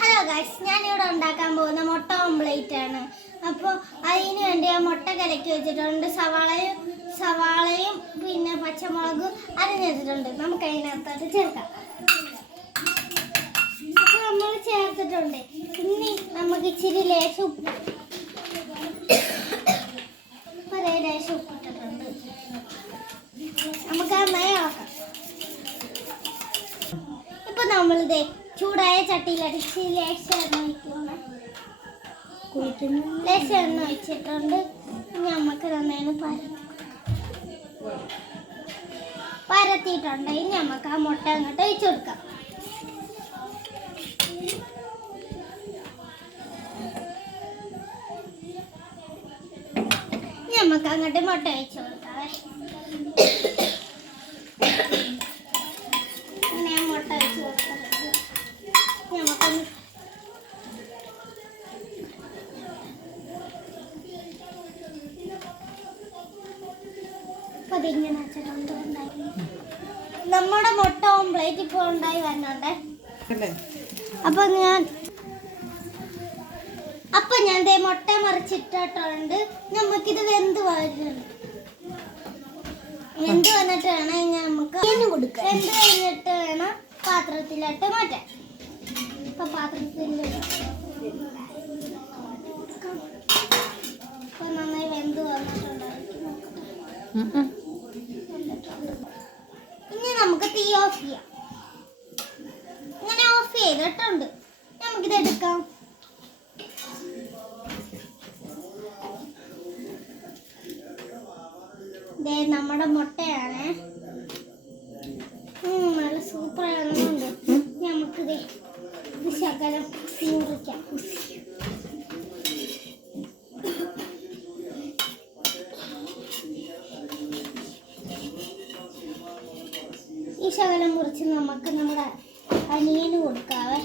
Hello guys, ഞാനിവിടെ ഉണ്ടാക്കാൻ പോകുന്ന മുട്ട ഓംപ്ലേറ്റ് ആണ്. അപ്പോൾ അതിന് വേണ്ടി ആ മുട്ട കലക്കി വെച്ചിട്ടുണ്ട്. സവാളയും പിന്നെ പച്ചമുളകും അരിഞ്ഞ് വെച്ചിട്ടുണ്ട്. നമുക്ക് അതിനകത്തോട്ട് ചേർക്കാം. അപ്പോൾ നമ്മൾ ചേർത്തിട്ടുണ്ട്. ഇനി നമുക്ക് ഇച്ചിരി ലേശം ഉപ്പിട്ടിട്ടുണ്ട്. നമുക്ക് നന്നായി ഇളക്കാം. ഇപ്പൊ നമ്മളിത് ചൂടായ ചട്ടിയിലടിച്ച് ലേശം എണ്ണ ഒഴിച്ചിട്ടുണ്ട്. നമുക്ക് നന്നായി പരത്തിയിട്ടുണ്ട്. ഇനി നമുക്ക് ആ മുട്ട അങ്ങോട്ട് ഒഴിച്ചു കൊടുക്കാം. നമുക്ക് അങ്ങോട്ട് മുട്ട ഒഴിച്ചു കൊടുക്കാം. ഇങ്ങനെ മുട്ട ഒഴിച്ചു കൊടുക്കാം. നമുക്കൊന്ന് അതിങ്ങനെ വെച്ചിട്ടുണ്ട്. നമ്മുടെ മുട്ട ഓംപ്ലേറ്റ് ഇപ്പോൾ ഉണ്ടായി വരുന്നുണ്ട്. അപ്പൊ ഞാൻ മുട്ട മറിച്ചിട്ടിട്ടുണ്ട്. നമുക്കിത് വെന്ത് വന്നിട്ട് വേണം നമുക്ക് വെന്ത് കഴിഞ്ഞിട്ട് വേണം പാത്രത്തിലോട്ട് മാറ്റാൻ. ഇപ്പൊ പാത്രത്തിൽ നന്നായി വെന്ത് വന്നിട്ടുണ്ടായിരിക്കും. ഇനി നമുക്ക് തീ ഓഫ് ചെയ്യാം. ഇങ്ങനെ ഓഫ് ചെയ്തിട്ടുണ്ട്. നമുക്കിത് എടുക്കാം. നമ്മുടെ മുട്ടയാണ്. നല്ല സൂപ്പർ ആണെന്നുണ്ട്. നമുക്കിത് ശകലം മുറിക്കാം. ഈ ശകലം മുറിച്ച് നമുക്ക് നമ്മുടെ അനിയന് കൊടുക്കാവേ.